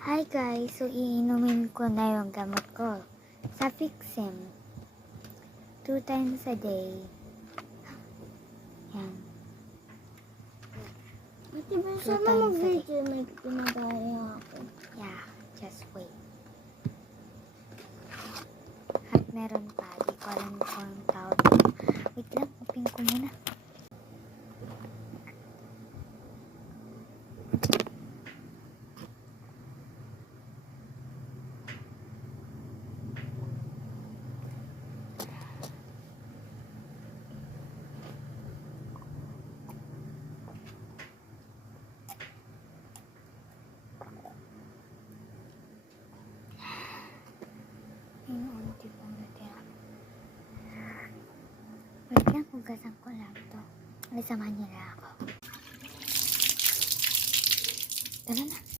Hi guys, so iinumin ko na yung gamot ko. Sufixim. 2 times a day. Yan. Ate, basta 2 na times a day. mag-video, may pinagaya ako. Yeah, just wait. At meron pa, di ko alam kung ang tawag. Wait lang, open ko muna. Ayun, di ba natira? Wait lang, hugasan ko lang to. Ay, samahan niyo na ako. Tara na.